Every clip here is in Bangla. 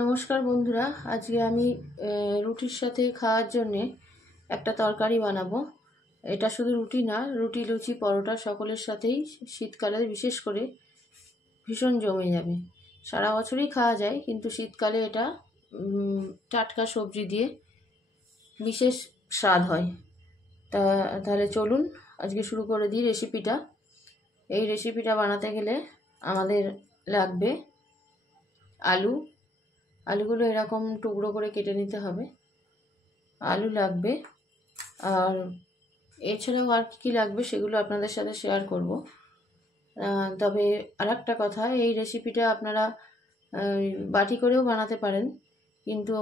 নমস্কার বন্ধুরা, আজকে আমি রুটির সাথে খাওয়ার জন্যে একটা তরকারি বানাবো। এটা শুধু রুটি না, রুটি, লুচি, পরোটা সকলের সাথেই শীতকালে বিশেষ করে ভীষণ জমে যাবে। সারা বছরই খাওয়া যায়, কিন্তু শীতকালে এটা টাটকা সবজি দিয়ে বিশেষ স্বাদ হয়। তাহলে চলুন আজকে শুরু করে দিই রেসিপিটা। এই রেসিপিটা বানাতে গেলে আমাদের লাগবে আলুগুলো এরকম টুকরো করে কেটে নিতে হবে। আলু লাগবে, আর এছাড়াও আর কী লাগবে সেগুলো আপনাদের সাথে শেয়ার করব। তবে আর একটা কথা, এই রেসিপিটা আপনারা বাটি করেও বানাতে পারেন, কিন্তু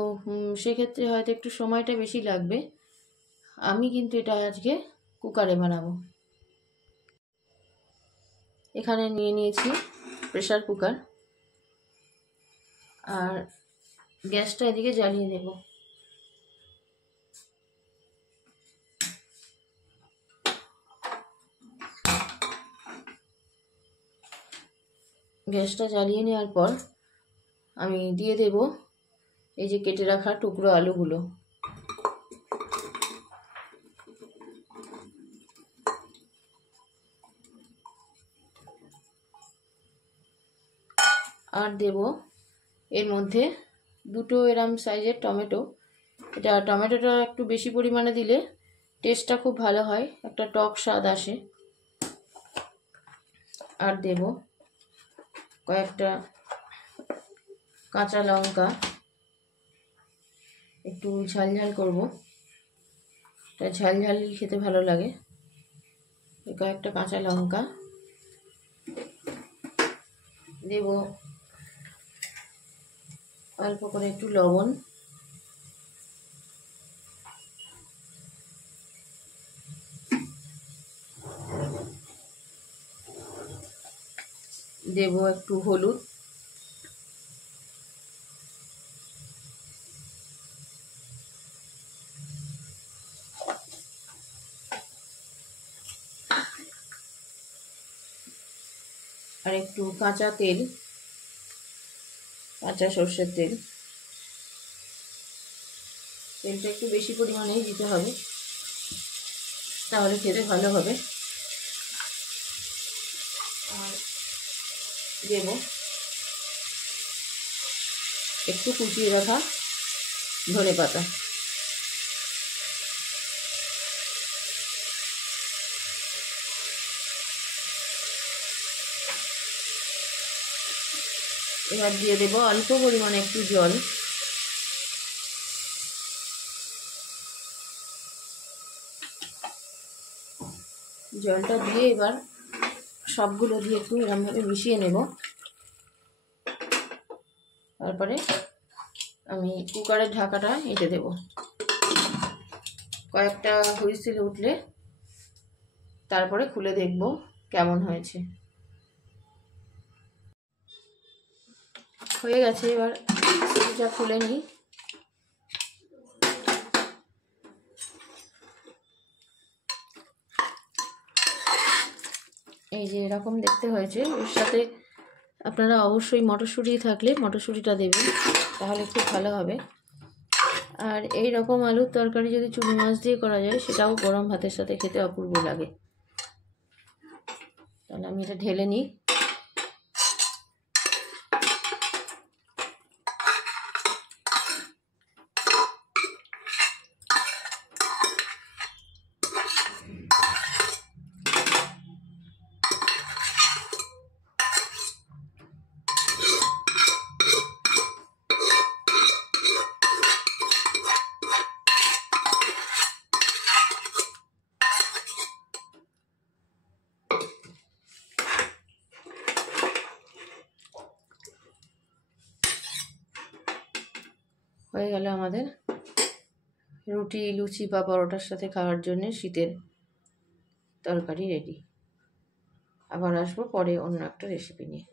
সেক্ষেত্রে হয়তো একটু সময়টা বেশি লাগবে। আমি কিন্তু এটা আজকে কুকারে বানাবো। এখানে নিয়ে নিয়েছি প্রেসার কুকার, আর গ্যাসটা এদিকে জ্বালিয়ে দেব। গ্যাসটা জ্বালিয়ে নেওয়ার পর আমি দিয়ে দেব এই যে কেটে রাখা টুকরো আলুগুলো। আর দেব এর মধ্যে দুটো এরম সাইজের টমেটো। টমেটোটা একটু বেশি পরিমাণে দিলে টেস্টটা খুব ভালো হয়, একটা টক স্বাদ আসে। আর দেব কয়েকটা কাঁচা লঙ্কা, একটু ঝাল করব, এটা ঝাল খেতে ভালো লাগে। কয়েকটা কাঁচা লঙ্কা দেব, অল্প করে একটু লবণ, দেব একটু হলুদ, আর একটু কাঁচা তেল, কাঁচা সর্ষের তেল। তেলটা একটু বেশি পরিমাণেই দিতে হবে, তাহলে খেতে ভালো হবে। আর দেব একটু কুচিয়ে রাখা ধনেপাতা। এবার দিয়ে দেব অল্প পরিমাণে একটু জল। জলটা দিয়ে এবার সবগুলো দিয়ে একটু এরকমভাবে মিশিয়ে নেব। তারপরে আমি কুকারের ঢাকাটা এঁটে দেব। কয়েকটা হুইসেল উঠলে তারপরে খুলে দেখব কেমন হয়েছে। হয়ে গেছে, এবার এটা খুলে নিই। এই যে এরকম দেখতে হয়েছে। এর সাথে আপনারা অবশ্যই মটরশুঁটি থাকলে মটরশুঁটিটা দেবেন, তাহলে খুব ভালো হবে। আর এই রকম আলুর তরকারি যদি চুনো মাছ দিয়ে করা যায়, সেটাও গরম ভাতের সাথে খেতে অপূর্ব লাগে। তাহলে আমি এটা ঢেলে নিই। হয়ে গেল আমাদের রুটি, লুচি বা পরোটার সাথে খাওয়ার জন্য শীতের তরকারি রেডি। আবার আসবো পরে অন্য একটা রেসিপি নিয়ে।